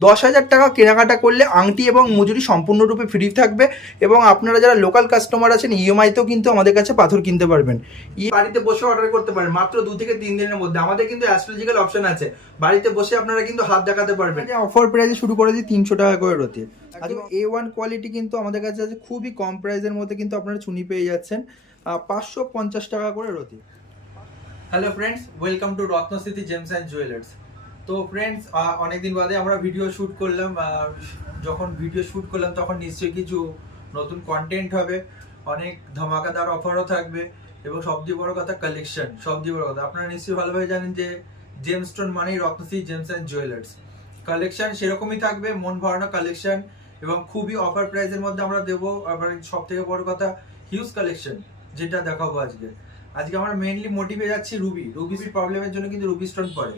দশ হাজার টাকা কেনাকাটা করলে আংটি এবং মজুরি সম্পূর্ণরূপে ফ্রি থাকবে এবং আপনারা যারা লোকাল কাস্টমার আছেন ইএমআইতেও কিন্তু আমাদের কাছে পাথর কিনতে পারবেন। ই বাড়িতে বসে অর্ডার করতে পারেন মাত্র দু থেকে তিন দিনের মধ্যে। আমাদের কিন্তু অ্যাস্ট্রোলজিক্যাল অপশন আছে। বাড়িতে বসে আপনারা কিন্তু হাত দেখাতে পারবেন। অফার প্রাইসে শুরু করে দিই তিনশো টাকা করে রতি। একদম। এ ওয়ান কোয়ালিটি কিন্তু আমাদের কাছে আছে খুবই কম প্রাইসের মধ্যে কিন্তু আপনারা চুনি পেয়ে যাচ্ছেন। পাঁচশো পঞ্চাশ টাকা করে রতি। Hello friends welcome to Ratnasthiti gems and jewellers তো ফ্রেন্ডস অনেকদিন বাদে আমরা ভিডিও শ্যুট করলাম যখন ভিডিও শ্যুট করলাম তখন নিশ্চয়ই কিছু নতুন কন্টেন্ট হবে, অনেক ধামাকাদার অফারও থাকবে এবং সবচেয়ে বড় কথা কালেকশন সবচেয়ে বড় কথা। আপনারা নিশ্চয়ই ভালোভাবে জানেন যে জেমস্টোন মানেই Ratnashree gems and jewellers collection সেরকমই থাকবে, মন ভরানো কালেকশন এবং খুবই অফার প্রাইসের মধ্যে আমরা দেবো আবার সব থেকে বড় কথা হিউজ কালেকশন যেটা দেখাবো আজকে। আজকে আমরা মেইনলি মোটিভে যাচ্ছি রুবি রুবির প্রবলেমের জন্য কিন্তু রুবি স্টোন পড়ে।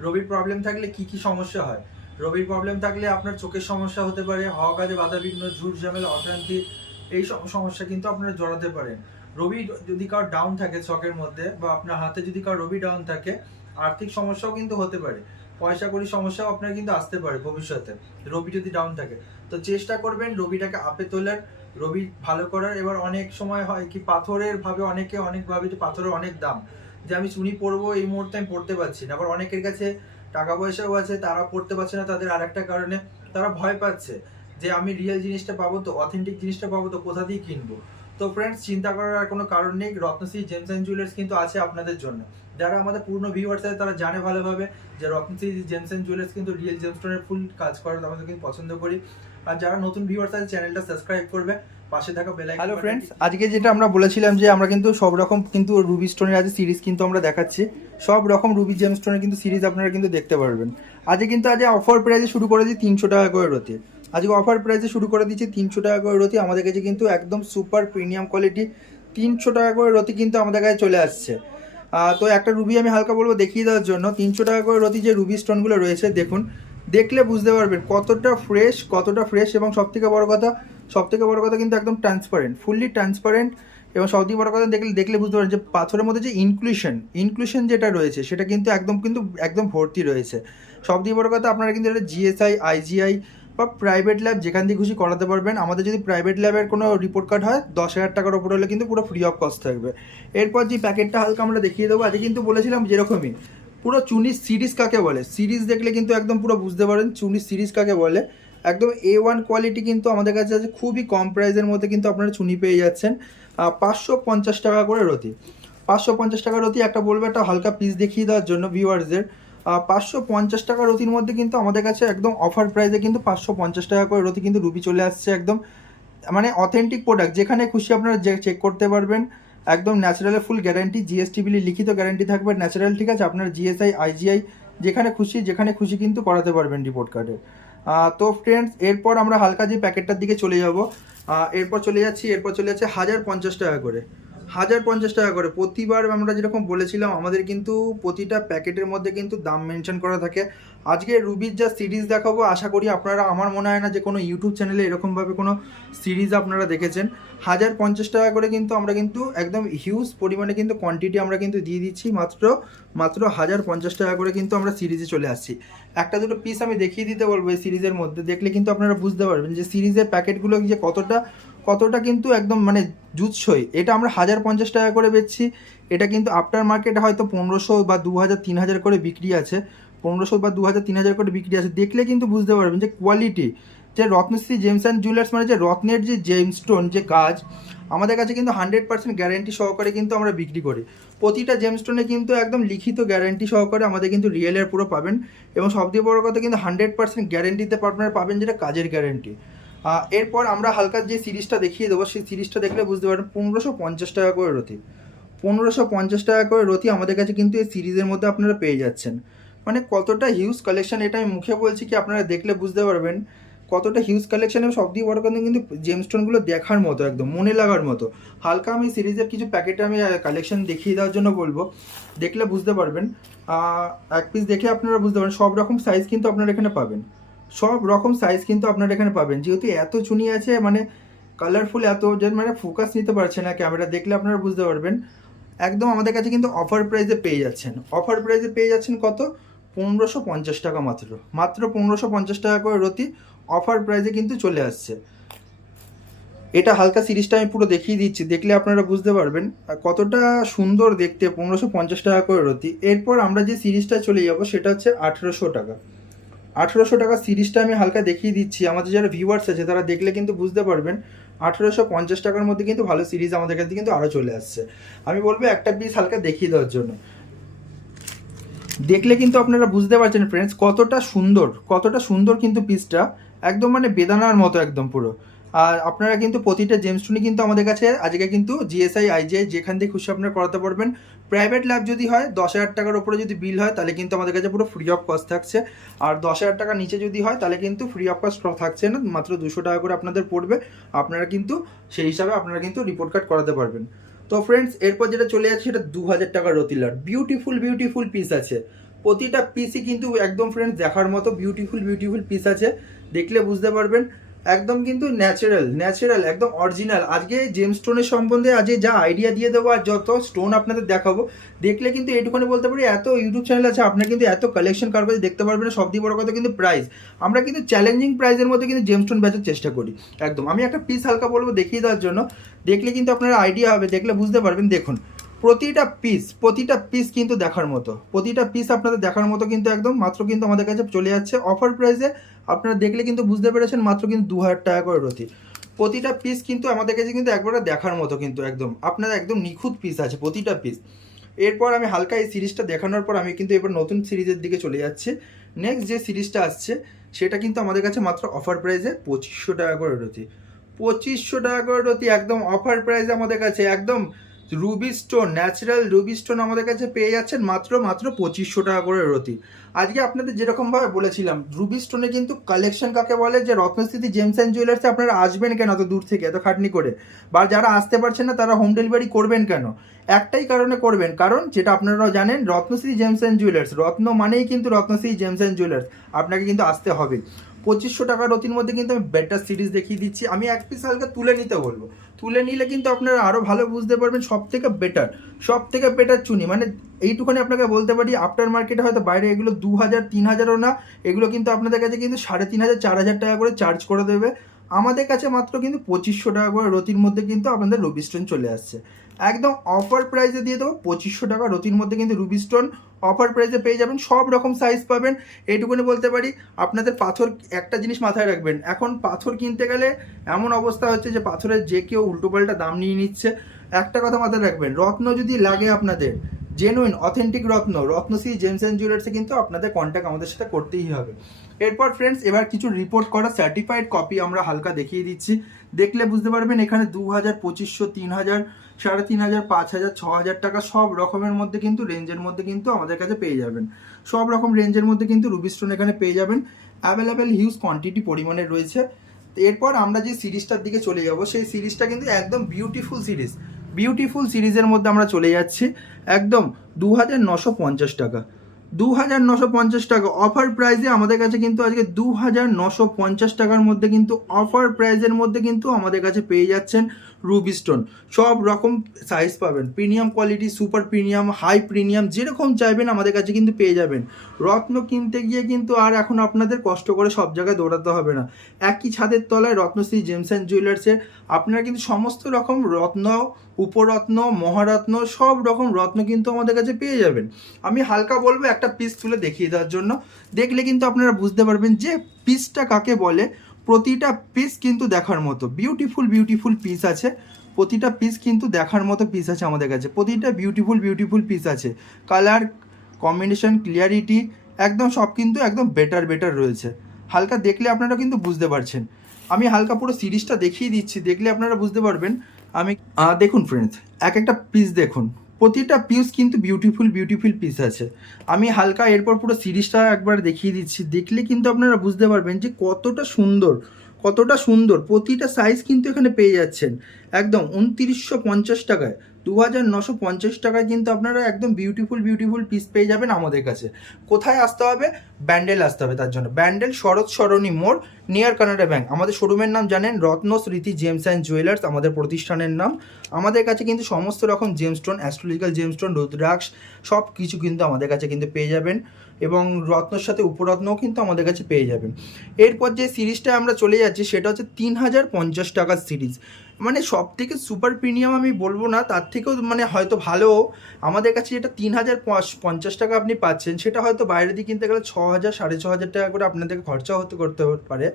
রবির প্রবলেম থাকলে কি কি সমস্যা হয়? রবির প্রবলেম থাকলে আপনার চোখের সমস্যা হতে পারে, হওয়া কাজে বাধাবিঘ্ন ঝুট ঝামেলা, অশান্তি, এই সব সমস্যা কিন্তু আপনারা জড়াতে পারেন। রবি যদি কারোর ডাউন থাকে চকের মধ্যে বা আপনার হাতে যদি কারোর রবি ডাউন থাকে, আর্থিক সমস্যাও কিন্তু হতে পারে। পয়সা করি সমস্যাও আপনার কিন্তু আসতে পারে ভবিষ্যতে, রবি যদি ডাউন থাকে। তো চেষ্টা করবেন রবিটাকে আপে তোলার, রবি ভালো করার। এবার অনেক সময় হয় কি, পাথরের ভাবে অনেকে, অনেক ভাবে যে পাথরের অনেক দাম। যে আমি চুনি পরবো, এই মুহূর্তে আমি পড়তে পারছি না। আবার অনেকের কাছে টাকা পয়সাও আছে তারা পড়তে পারছে না তাদের আর একটা কারণে তারা ভয় পাচ্ছে যে আমি রিয়েল জিনিসটা পাবো তো অথেন্টিক জিনিসটা পাবো তো, কোথা দিয়ে কিনবো? তো ফ্রেন্ডস চিন্তা করার আর কোনো কারণ নেই। রত্নশ্রী জেমস অ্যান্ড জুয়েলার্স কিন্তু আছে আপনাদের জন্য। যারা আমাদের পূর্ণ ভিউয়ার্স আছে, তারা জানে ভালোভাবে যে রত্নশ্রী জেমস অ্যান্ড জুয়েলার্স কিন্তু রিয়েল জেমস্টোনের ফুল কাজ করে আমাদের কিন্তু পছন্দ করি। আর যারা নতুন ভিউয়ার্স আছে চ্যানেলটা সাবস্ক্রাইব করবে। পাশে থাকা বেল হ্যালো ফ্রেন্ডস আজকে যেটা আমরা বলেছিলাম যে আমরা কিন্তু সব রকম কিন্তু রুবি স্টোনের আজ সিরিজ কিন্তু আমরা দেখাচ্ছি। সব রকম রুবি জেম স্টোনের কিন্তু সিরিজ আপনারা কিন্তু দেখতে পারবেন। আজকে কিন্তু আজ অফার প্রাইসে শুরু করে দিই তিনশো টাকা করে রতি। আজকে অফার প্রাইসে শুরু করে দিচ্ছি তিনশো টাকা করে রতি। আমাদের কাছে কিন্তু একদম সুপার প্রিমিয়াম কোয়ালিটি তিনশো টাকা করে রতি কিন্তু আমাদের কাছে চলে আসছে। তো একটা রুবি আমি হালকা বলব দেখিয়ে দেওয়ার জন্য। তিনশো টাকা করে রতি যে রুবি স্টোনগুলো রয়েছে দেখুন। দেখলে বুঝতে পারবেন কতটা ফ্রেশ কতটা ফ্রেশ এবং সবথেকে বড় কথা সবথেকে বড় কথা কিন্তু একদম ট্রান্সপারেন্ট ফুললি ট্রান্সপারেন্ট এবং সবথেকে বড় কথা দেখলে দেখলে বুঝতে পারেন যে পাথরের মধ্যে যে ইনক্লুশন ইনক্লুশন যেটা রয়েছে, সেটা কিন্তু একদম কিন্তু একদম ভর্তি রয়েছে। সবথেকে বড় কথা আপনারা কিন্তু এটা জিএসআই আইজিআই বা প্রাইভেট ল্যাব যেখান থেকে খুশি করাতে পারবেন। আমাদের যদি প্রাইভেট ল্যাবের কোনো রিপোর্ট কার্ড হয়, দশ হাজার টাকার ওপর হলে কিন্তু পুরো ফ্রি অফ কস্ট থাকবে। এরপর যে প্যাকেটটা হালকা আমরা দেখিয়ে দেবো আজকে কিন্তু বলেছিলাম যেরকমই, পুরো চুনির সিরিজ কাকে বলে? সিরিজ দেখলে কিন্তু একদম পুরো বুঝতে পারেন চুনির সিরিজ কাকে বলে। একদম এ ওয়ান কোয়ালিটি কিন্তু আমাদের কাছে আছে, খুবই কম প্রাইসের মধ্যে কিন্তু আপনারা চুনি পেয়ে যাচ্ছেন। পাঁচশো পঞ্চাশ টাকা করে রতি। পাঁচশো পঞ্চাশ টাকা রতি একটা বলব, একটা হালকা পিস দেখিয়ে দেওয়ার জন্য ভিউয়ার্সদের পাঁচশো পঞ্চাশ টাকা রতির মধ্যে কিন্তু আমাদের কাছে একদম অফার প্রাইসে কিন্তু পাঁচশো পঞ্চাশ টাকা করে রতি কিন্তু রুবি চলে আসছে একদম। মানে অথেন্টিক প্রোডাক্ট যেখানে খুশি আপনারা চেক করতে পারবেন। একদম ন্যাচারালের ফুল গ্যারান্টি জিএসটি বিলি লিখিত গ্যারান্টি থাকবে। ন্যাচারাল ঠিক আছে, আপনার জিএসআই আইজিআই যেখানে খুশি যেখানে খুশি কিন্তু করাতে পারবেন রিপোর্ট কার্ডের তো ফ্রেন্ডস এরপর আমরা হালকা যে প্যাকেটটার দিকে চলে যাব। এরপর চলে যাচ্ছি, এরপর চলে যাচ্ছে হাজার পঞ্চাশ টাকা করে। হাজার পঞ্চাশ টাকা করে। প্রতিবার আমরা যেরকম বলেছিলাম, আমাদের কিন্তু প্রতিটা প্যাকেটের মধ্যে কিন্তু দাম মেনশন করা থাকে। আজকে রুবির যা সিরিজ দেখাবো, আশা করি আপনারা, আমার মনে হয় না যে কোনো ইউটিউব চ্যানেলে এরকমভাবে কোনো সিরিজ আপনারা দেখেছেন। হাজার পঞ্চাশ টাকা করে কিন্তু আমরা কিন্তু একদম হিউজ পরিমাণে কিন্তু কোয়ান্টিটি আমরা কিন্তু দিয়ে দিচ্ছি। মাত্র মাত্র হাজার পঞ্চাশ টাকা করে কিন্তু আমরা সিরিজে চলে আসছি। একটা দুটো পিস আমি দেখিয়ে দিতে বলব এই সিরিজের মধ্যে। দেখলে কিন্তু আপনারা বুঝতে পারবেন যে সিরিজের প্যাকেটগুলো যে কতটা কতটা কিন্তু একদম মানে জুৎসই। এটা আমরা হাজার পঞ্চাশ টাকা করে বেচছি। এটা কিন্তু আফটার মার্কেটে হয়তো পনেরোশো বা দু হাজার, তিন হাজার করে বিক্রি আছে। পনেরোশো বা দু হাজার, তিন হাজার করে বিক্রি আছে। দেখলে কিন্তু বুঝতে পারবেন যে কোয়ালিটি যে রত্নশ্রী জেমস অ্যান্ড জুয়েলার্স মানে যে রত্নের যে জেমস্টোন যে কাজ আমাদের কাছে কিন্তু হান্ড্রেড পার্সেন্ট গ্যারেন্টি সহকারে কিন্তু আমরা বিক্রি করি। প্রতিটা জেমস্টোনে কিন্তু একদম লিখিত গ্যারেন্টি সহকারে আমাদের কিন্তু রিয়েলের পুরো পাবেন। এবং সবথেকে বড় কথা কিন্তু হান্ড্রেড পার্সেন্ট গ্যারেন্টিতে আপনারা পাবেন যেটা কাজের গ্যারেন্টি এরপর আমরা হালকা যে সিরিজটা দেখিয়ে দেবো, সেই সিরিজটা দেখলে বুঝতে পারবেন পনেরোশো পঞ্চাশ টাকা করে রতি। পনেরোশো পঞ্চাশ টাকা করে রথি আমাদের কাছে কিন্তু এই সিরিজের মধ্যে আপনারা পেয়ে যাচ্ছেন। মানে কতটা হিউজ কালেকশন এটা আমি মুখে বলছি কি আপনারা দেখলে বুঝতে পারবেন। কতটা হিউজ কালেকশন এবং সবথেকে বড় কথা কিন্তু জেমস্টোনগুলো দেখার মতো একদম, মনে লাগার মতো। হালকা আমি সিরিজের কিছু প্যাকেটে আমি কালেকশন দেখিয়ে দেওয়ার জন্য বলব। দেখলে বুঝতে পারবেন। এক পিস দেখে আপনারা বুঝতে পারবেন সব রকম সাইজ কিন্তু আপনারা এখানে পাবেন। সব রকম সাইজ কিন্তু আপনারা এখানে পাবেন। যেহেতু এত চুনি আছে মানে কালারফুল এত যে মানে ফোকাস নিতে পারছে না ক্যামেরা দেখলে আপনারা বুঝতে পারবেন। একদম আমাদের কাছে কিন্তু অফার প্রাইসে পেয়ে যাচ্ছেন। অফার প্রাইসে পেয়ে যাচ্ছেন কত? পনেরোশো পঞ্চাশ টাকা মাত্র। মাত্র পনেরোশো পঞ্চাশ টাকা করে রতি অফার প্রাইসে কিন্তু চলে আসছে। এটা হালকা সিরিজটা আমি পুরো দেখিয়ে দিচ্ছি, দেখলে আপনারা বুঝতে পারবেন। কতটা সুন্দর দেখতে, পনেরোশো পঞ্চাশ টাকা করে রতি। এরপর আমরা যে সিরিজটা চলে যাব, সেটা হচ্ছে আঠেরোশো টাকা। আঠেরোশো টাকা সিরিজটা আমি হালকা দেখিয়ে দিচ্ছি। আমাদের যারা ভিউয়ার্স আছে, তারা দেখলে কিন্তু বুঝতে পারবেন, আঠেরোশো পঞ্চাশ টাকার মধ্যে কিন্তু ভালো সিরিজ আমাদের কাছে কিন্তু আরও চলে আসছে। আমি বলব একটা পিস হালকা দেখিয়ে দেওয়ার জন্য। দেখলে কিন্তু আপনারা বুঝতে পারছেন ফ্রেন্ডস কতটা সুন্দর কতটা সুন্দর কিন্তু পিসটা একদম মানে বেদানার মতো একদম পুরো। আর আপনারা কিন্তু প্রতিটা জেমস্টুনি কিন্তু আমাদের কাছে আজকে কিন্তু জিএসআই আইজিআই যেখান থেকে খুশি আপনারা করাতে পারবেন। প্রাইভেট ল্যাব যদি হয়, দশ হাজার টাকার উপরে যদি বিল হয়, তাহলে কিন্তু আমাদের কাছে পুরো ফ্রি অফ কস্ট থাকছে। আর দশ হাজার টাকার নিচে যদি হয়, তাহলে কিন্তু ফ্রি অফ কস্ট থাকছে না, মাত্র দুশো টাকা করে আপনাদের পড়বে। আপনারা কিন্তু সেই হিসাবে আপনারা কিন্তু রিপোর্ট কার্ড করাতে পারবেন। তো ফ্রেন্ডস এরপর যেটা চলে যাচ্ছে, সেটা দু হাজার টাকার রতিলার বিউটিফুল বিউটিফুল পিস আছে। প্রতিটা পিসই কিন্তু একদম ফ্রেন্ডস দেখার মতো বিউটিফুল বিউটিফুল পিস আছে। দেখলে বুঝতে পারবেন। একদম কিন্তু ন্যাচারাল ন্যাচারাল একদম অরিজিনাল আজকে জেম স্টোনের সম্বন্ধে আজকে যা আইডিয়া দিয়ে দেবো আর যত স্টোন আপনাদের দেখাবো, দেখলে কিন্তু এইটুখানি বলতে পারি, এত ইউটিউব চ্যানেল আছে, আপনার কিন্তু এত কালেকশন কার কাছে দেখতে পারবেন সব দিয়ে বড় কথা কিন্তু প্রাইস আমরা কিন্তু চ্যালেঞ্জিং প্রাইসের মধ্যে কিন্তু জেম স্টোন বেচার চেষ্টা করি, একদম। আমি একটা পিস হালকা বলব দেখিয়ে দেওয়ার জন্য, দেখলে কিন্তু আপনার আইডিয়া হবে, দেখলে বুঝতে পারবেন। দেখুন, প্রতিটা পিস প্রতিটা পিস কিন্তু দেখার মতো, প্রতিটা পিস আপনাদের দেখার মতো কিন্তু একদম, মাত্র কিন্তু আমাদের কাছে চলে যাচ্ছে অফার প্রাইসে আপনারা দেখলে কিন্তু বুঝতে পেরেছেন মাত্র কিন্তু দু হাজার টাকা করে রতি। প্রতিটা পিস কিন্তু আমাদের কাছে কিন্তু একবারে দেখার মতো কিন্তু একদম আপনার একদম নিখুঁত পিস আছে প্রতিটা পিস এরপর আমি হালকা এই সিরিজটা দেখানোর পর আমি কিন্তু এবার নতুন সিরিজের দিকে চলে যাচ্ছি। নেক্সট যে সিরিজটা আসছে, সেটা কিন্তু আমাদের কাছে মাত্র অফার প্রাইসে পঁচিশশো টাকা করে রতি। পঁচিশশো টাকা করে রতি, একদম অফার প্রাইসে আমাদের কাছে, একদম ruby stone natural ruby stone আমাদের কাছে পেয়ে যাচ্ছেন মাত্র মাত্র পঁচিশশো টাকা করে রতি। আজকে আপনাদের যেরকমভাবে বলেছিলাম রুবি স্টোনে কিন্তু কালেকশন কাকে বলে, যে রত্নস্থিতি জেমস অ্যান্ড জুয়েলার্সে আপনারা আসবেন কেন এত দূর থেকে, এত খাটনি করে? বা যারা আসতে পারছেন না, তারা হোম ডেলিভারি করবেন কেন? একটাই কারণে করবেন, কারণ যেটা আপনারাও জানেন, রত্নশ্রী জেমস অ্যান্ড জুয়েলার্স রত্ন মানেই কিন্তু রত্নশ্রী জেমস অ্যান্ড জুয়েলার্স আপনাকে কিন্তু আসতে হবে। পঁচিশশো টাকার রতির মধ্যে কিন্তু আমি বেটার সিরিজ দেখিয়ে দিচ্ছি। আমি এক পিস হালকা তুলে নিতে বলব। তুলে নিলে কিন্তু আপনারা আরও ভালো বুঝতে পারবেন সব থেকে বেটার সব থেকে বেটার চুনি। মানে এইটুখানি আপনাকে বলতে পারি আফটার মার্কেটে হয়তো বাইরে এগুলো দু হাজার তিন হাজারও না, এগুলো কিন্তু আপনাদের কাছে কিন্তু সাড়ে তিন হাজার চার হাজার টাকা করে চার্জ করে দেবে। আমাদের কাছে মাত্র কিন্তু পঁচিশশো টাকা করে রতির মধ্যে কিন্তু আপনাদের রুবি স্টোন চলে আসছে। একদম অফার প্রাইসে দিয়ে দেবো, পঁচিশশো টাকা রতির মধ্যে কিন্তু রুবি স্টোন অফার প্রাইসে পেয়ে যাবেন, সব রকম সাইজ পাবেন। এইটুকুনি বলতে পারি, আপনাদের পাথর একটা জিনিস মাথায় রাখবেন। এখন পাথর কিনতে গেলে এমন অবস্থা হচ্ছে যে পাথরের যে কেউ উল্টোপাল্টা দাম নিয়ে নিচ্ছে। একটা কথা মাথায় রাখবেন, রত্ন যদি লাগে আপনাদের জেনুইন অথেন্টিক রত্ন রত্নশ্রী জেমস অ্যান্ড জুয়েলার্সে কিন্তু আপনাদের কন্ট্যাক্ট আমাদের সাথে করতেই হবে। এরপর ফ্রেন্ডস এবার কিছু রিপোর্ট করা সার্টিফাইড কপি আমরা হালকা দেখিয়ে দিচ্ছি। দেখলে বুঝতে পারবেন এখানে দু হাজার পঁচিশশো তিন হাজার সাড়ে তিন হাজার, পাঁচ হাজার, ছ হাজার টাকা সব রকমের মধ্যে কিন্তু রেঞ্জের মধ্যে কিন্তু আমাদের কাছে পেয়ে যাবেন। সব রকম রেঞ্জের মধ্যে কিন্তু রুবি স্টোন এখানে পেয়ে যাবেন। অ্যাভেলেবেল হিউজ কোয়ান্টিটি পরিমাণে রয়েছে। এরপর আমরা যে সিরিজটার দিকে চলে যাব, সেই সিরিজটা কিন্তু একদম বিউটিফুল সিরিজ। বিউটিফুল সিরিজের মধ্যে আমরা চলে যাচ্ছি। একদম দু হাজার নশো পঞ্চাশ টাকা। দু হাজার নশো পঞ্চাশ টাকা অফার প্রাইসে আমাদের কাছে কিন্তু আজকে দু হাজার নশো পঞ্চাশ টাকার মধ্যে কিন্তু অফার প্রাইসের মধ্যে কিন্তু আমাদের কাছে পেয়ে যাচ্ছেন। রুবি স্টোন সব রকম সাইজ পাবেন। Premium quality super premium high premium যেরকম চাইবেন আমাদের কাছে কিন্তু পেয়ে যাবেন। রত্ন কিনতে গিয়ে কিন্তু আর এখন আপনাদের কষ্ট করে সব জায়গায় দৌড়াতে হবে না। একই ছাদের তলায় রত্নশ্রী জেমস অ্যান্ড জুয়েলার্সে আপনারা কিন্তু সমস্ত রকম রত্ন উপরত্ন মহারত্ন, সব রকম রত্ন কিন্তু আমাদের কাছে পেয়ে যাবেন। আমি হালকা বলব একটা পিস তুলে দেখিয়ে দেওয়ার জন্য। দেখলে কিন্তু আপনারা বুঝতে পারবেন যে পিসটা কাকে বলে। প্রতিটা পিস কিন্তু দেখার মতো। বিউটিফুল বিউটিফুল পিস আছে। প্রতিটা পিস কিন্তু দেখার মতো পিস আছে আমাদের কাছে। প্রতিটা বিউটিফুল বিউটিফুল পিস আছে। কালার কম্বিনেশন ক্লিয়ারিটি একদম সব কিন্তু একদম বেটার বেটার রয়েছে। হালকা দেখলে আপনারা কিন্তু বুঝতে পারছেন। আমি হালকা পুরো সিরিজটা দেখিয়ে দিচ্ছি। দেখলে আপনারা বুঝতে পারবেন। আমি দেখুন ফ্রেন্ডস এক একটা পিস দেখুন। প্রতিটা পিস কিন্তু বিউটিফুল বিউটিফুল পিস আছে। আমি হালকা এরপর পুরো সিরিজটা একবার দেখিয়ে দিচ্ছি। দেখলে কিন্তু আপনারা বুঝতে পারবেন যে কতটা সুন্দর কতটা সুন্দর। প্রতিটা সাইজ কিন্তু এখানে পেয়ে যাচ্ছেন। একদম উনত্রিশশো পঞ্চাশ টাকায়। দু হাজার নশো পঞ্চাশ টাকায় কিন্তু আপনারা একদম বিউটিফুল বিউটিফুল পিস পেয়ে যাবেন আমাদের কাছে। কোথায় আসতে হবে? ব্যান্ডেল আসতে হবে তার জন্য। ব্যান্ডেল শরৎ সরণী মোড় নিয়ার কানাডা ব্যাংক আমাদের শোরুমের নাম জানেন রত্ন স্মৃতি জেমস অ্যান্ড জুয়েলার্স আমাদের প্রতিষ্ঠানের নাম। আমাদের কাছে কিন্তু সমস্ত রকম জেমস্টোন অ্যাস্ট্রোলজিক্যাল জেমস্টোন রুদ্রাক্ষ সব কিছু কিন্তু আমাদের কাছে কিন্তু পেয়ে যাবেন। এবং রত্নর সাথে উপরত্নও কিন্তু আমাদের কাছে পেয়ে যাবেন। এরপর যে সিরিজটা আমরা চলে যাচ্ছি, সেটা হচ্ছে তিন হাজার পঞ্চাশ টাকার সিরিজ। মানে সব থেকে সুপার প্রিমিয়াম আমি বলব না, তার থেকেও মানে হয়তো ভালো। আমাদের কাছে যেটা তিন হাজার পঞ্চাশ টাকা আপনি পাচ্ছেন, সেটা হয়তো বাইরে দিয়ে কিনতে গেলে ছ হাজার, সাড়ে ছ হাজার টাকা করে আপনাদেরকে খরচা হতে করতে পারে।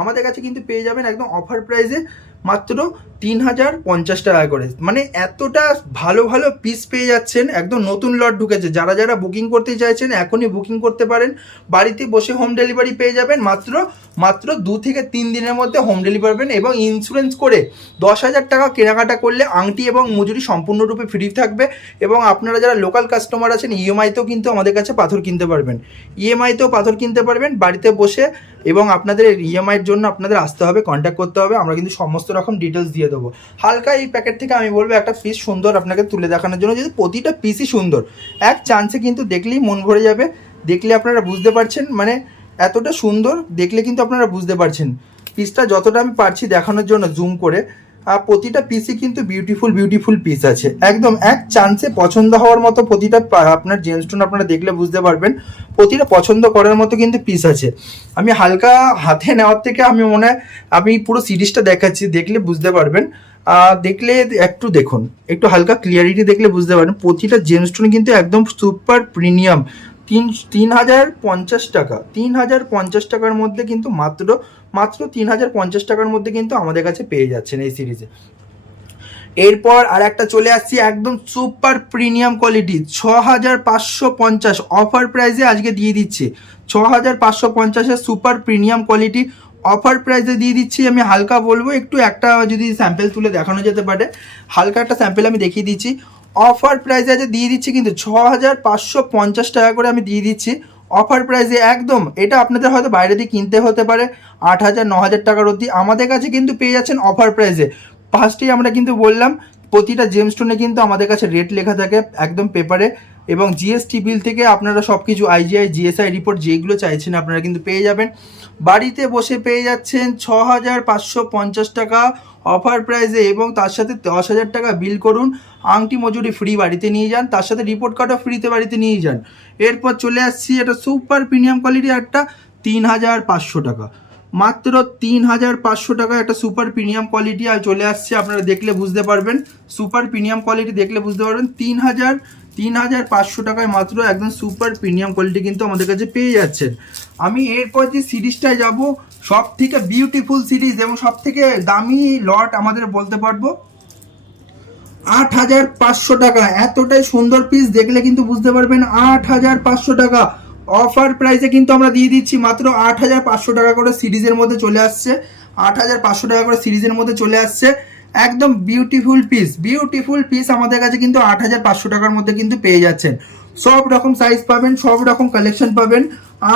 আমাদের কাছে কিন্তু পেয়ে যাবেন একদম অফার প্রাইসে মাত্র তিন হাজার পঞ্চাশ টাকা করে। মানে এতটা ভালো ভালো পিস পেয়ে যাচ্ছেন, একদম নতুন লট ঢুকেছে। যারা যারা বুকিং করতে চাইছেন, এখনই বুকিং করতে পারেন। বাড়িতে বসে হোম ডেলিভারি পেয়ে যাবেন মাত্র মাত্র দু থেকে তিন দিনের মধ্যে হোম ডেলিভারি পাবেন এবং ইন্স্যুরেন্স করে দশ হাজার টাকা কেনাকাটা করলে আংটি এবং মজুরি সম্পূর্ণরূপে ফ্রি থাকবে এবং আপনারা যারা লোকাল কাস্টমার আছেন ইএমআইতেও কিন্তু আমাদের কাছে পাথর কিনতে পারবেন। ইএমআইতেও পাথর কিনতে পারবেন। বাড়িতে বসে এবং আপনাদের ইএমআইয়ের জন্য আপনাদের আসতে হবে কন্ট্যাক্ট করতে হবে, আমরা কিন্তু সমস্ত রকম ডিটেলস দিয়ে দেবো। হালকা এই প্যাকেট থেকে আমি বলব, একটা পিস সুন্দর আপনাকে তুলে দেখানোর জন্য যদি প্রতিটা পিসই সুন্দর। এক চান্সে কিন্তু দেখলেই মন ভরে যাবে, দেখলে আপনারা বুঝতে পারছেন মানে এতটা সুন্দর, দেখলে কিন্তু আপনারা বুঝতে পারছেন। পিসটা যতটা আমি পারছি দেখানোর জন্য জুম করে। আর প্রতিটা পিসই কিন্তু বিউটিফুল বিউটিফুল পিস আছে। একদম এক চান্সে পছন্দ হওয়ার মতো প্রতিটা আপনার জেমস্টোন আপনারা দেখলে বুঝতে পারবেন, প্রতিটা পছন্দ করার মতো কিন্তু পিস আছে। আমি হালকা হাতে নেওয়ার থেকে আমি মনে হয়, আমি পুরো সিরিজটা দেখাচ্ছি, দেখলে বুঝতে পারবেন। দেখলে একটু দেখুন, একটু হালকা ক্লিয়ারিটি দেখলে বুঝতে পারবেন, প্রতিটা জেমস্টোন কিন্তু একদম সুপার প্রিমিয়াম তিন তিন হাজার পঞ্চাশ টাকা, তিন হাজার পঞ্চাশ টাকার মধ্যে কিন্তু মাত্র মাত্র তিন হাজার পঞ্চাশ টাকার মধ্যে কিন্তু আমাদের কাছে পেয়ে যাচ্ছেন এই সিরিজে এরপর আর একটা চলে আসছি, একদম সুপার প্রিমিয়াম কোয়ালিটি ছ হাজার পাঁচশো পঞ্চাশ অফার প্রাইসে আজকে দিয়ে দিচ্ছি। ছ হাজার পাঁচশো পঞ্চাশের সুপার প্রিমিয়াম কোয়ালিটি অফার প্রাইসে দিয়ে দিচ্ছি। আমি হালকা বলব, একটু একটা যদি স্যাম্পেল তুলে দেখানো যেতে পারে, হালকা একটা স্যাম্পেল আমি দেখিয়ে দিচ্ছি। অফার প্রাইসে আজ দিয়ে দিচ্ছি কিন্তু ছ হাজার পাঁচশো পঞ্চাশ টাকা করে আমি দিয়ে দিচ্ছি। অফার প্রাইসে একদম, এটা আপনাদের হয়তো বাইরে দিয়ে কিনতে হতে পারে। আট হাজার ন হাজার টাকার অবধি আমাদের কাছে কিন্তু পেয়ে যাচ্ছেন অফার প্রাইসে। ফার্স্টেই আমরা কিন্তু বললাম, প্রতিটা জেমস্টোনে কিন্তু আমাদের কাছে রেট লেখা থাকে, একদম পেপারে এবং জিএসটি বিল থেকে আপনারা সব কিছু আইজিআই জিএসআই রিপোর্ট যেগুলো চাইছেন আপনারা কিন্তু পেয়ে যাবেন। বাড়িতে বসে পেয়ে যাচ্ছেন ছ হাজার পাঁচশো পঞ্চাশ টাকা অফার প্রাইসে এবং তার সাথে দশ হাজার টাকা বিল করুন। আংটি মজুরি ফ্রি বাড়িতে নিয়ে যান, তার সাথে রিপোর্ট কার্ডও ফ্রিতে বাড়িতে নিয়ে যান। এরপর চলে আসছি এটা সুপার প্রিমিয়াম কোয়ালিটি একটা তিন হাজার পাঁচশো টাকা। মাত্র তিন হাজার পাঁচশো টাকা একটা সুপার প্রিমিয়াম কোয়ালিটি আর চলে আসছে, আপনারা দেখলে বুঝতে পারবেন। সুপার প্রিমিয়াম কোয়ালিটি দেখলে বুঝতে পারবেন। তিন হাজার তিন হাজার পাঁচশো টাকায় মাত্র একদম সুপার প্রিমিয়াম কোয়ালিটি কিন্তু আমাদের কাছে পেয়ে যাচ্ছেন। আমি এরপর যে সিরিজটায় যাব সব থেকে বিউটিফুল সিরিজ এবং সব থেকে দামি লট আমাদের বলতে পারব। আট হাজার পাঁচশো টাকা, এতটাই সুন্দর পিস দেখলে কিন্তু বুঝতে পারবেন আট হাজার পাঁচশো টাকা। অফার প্রাইসে কিন্তু আমরা দিয়ে দিচ্ছি মাত্র আট হাজার পাঁচশো টাকা করে সিরিজের মধ্যে চলে আসছে। আট হাজার পাঁচশো টাকা করে সিরিজের মধ্যে চলে আসছে। একদম বিউটিফুল পিস বিউটিফুল পিস আমাদের কাছে কিন্তু আট হাজার পাঁচশো টাকার মধ্যে কিন্তু পেয়ে যাচ্ছেন। সব রকম সাইজ পাবেন, সব রকম কালেকশন পাবেন,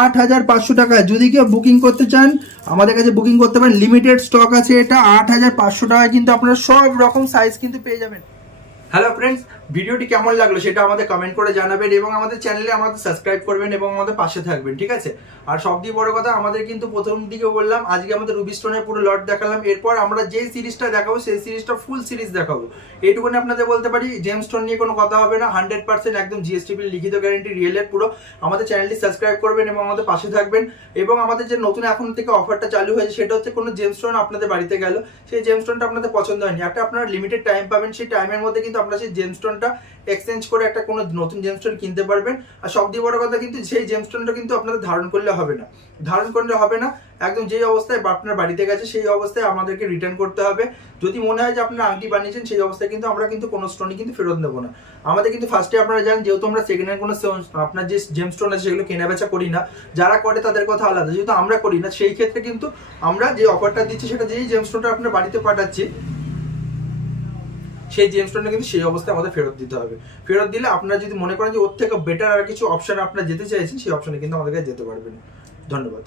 আট হাজার পাঁচশো টাকায়। যদি কেউ বুকিং করতে চান, আমাদের কাছে বুকিং করতে পারেন লিমিটেড স্টক আছে এটা, আট হাজার পাঁচশো টাকায় কিন্তু আপনারা সব রকম সাইজ কিন্তু পেয়ে যাবেন। হ্যালো ফ্রেন্ডস ভিডিওটি কেমন লাগল সেটা আমাদের কমেন্ট করে জানাবেন এবং আমাদের চ্যানেলে আমাদের সাবস্ক্রাইব করবেন এবং আমাদের পাশে থাকবেন, ঠিক আছে? আর সব দিয়ে বড় কথা, আমাদের কিন্তু প্রথম দিকে বললাম, আজকে আমাদের রুবি স্টোনের পুরো লট দেখালাম, এরপর আমরা যে সিরিজটা দেখাবো, সেই সিরিজটা ফুল সিরিজ দেখাবো। এইটুকুনি আপনাদের বলতে পারি জেম স্টোন নিয়ে কোনো কথা হবে না হান্ড্রেড পার্সেন্ট একদম জিএসটি বিল লিখিত গ্যারেন্টি রিয়েলের পুরো। আমাদের চ্যানেলটি সাবস্ক্রাইব করবেন এবং আমাদের পাশে থাকবেন। এবং আমাদের যে নতুন এখন থেকে অফারটা চালু হয়েছে, সেটা হচ্ছে কোনো জেম স্টোন আপনাদের বাড়িতে গেল, সেই জেম স্টোনটা আপনাদের পছন্দ হয়নি। একটা আপনারা লিমিটেড টাইম পাবেন, সেই টাইমের মধ্যে কিন্তু আপনারা সেই জেম স্টোনটা এক্সচেঞ্জ করে একটা কোনো নতুন জেম স্টোন কিনতে পারবেন। আর সব দিয়ে বড় কথা কিন্তু সেই জেম স্টোনটা কিন্তু আপনাদের ধারণ করলে হবে না। ধারণ করলে হবে না, একদম যেই অবস্থায় আপনার বাড়িতে গেছে সেই অবস্থায় আমাদেরকে রিটার্ন করতে হবে। যদি মনে হয় যে আপনার আংটি বানিয়েছেন সেই অবস্থায় কিন্তু আমরা কিন্তু কোনো স্টোনই কিন্তু ফেরত দেবো না। আমাদের কিন্তু ফার্স্টে আপনারা জানেন, যেহেতু আমরা সেকেন্ড হ্যান্ড কোনো আপনার যে জেম স্টোন আছে সেগুলো কেনা বেচা করি না, যারা করে তাদের কথা আলাদা। যেহেতু আমরা করি না, সেই ক্ষেত্রে কিন্তু আমরা যে অফারটা দিচ্ছি সেটা যেই জেম স্টোনটা আপনার বাড়িতে পাঠাচ্ছি সেই জেমস্টোনটা কিন্তু সেই অবস্থায় আমাদের ফেরত দিতে হবে। ফেরত দিলে আপনারা যদি মনে করেন যে ওর থেকে বেটার আর কিছু অপশন আপনারা যেতে চাইছেন, সেই অপশনে কিন্তু আমাদের কাছে যেতে পারবেন। ধন্যবাদ।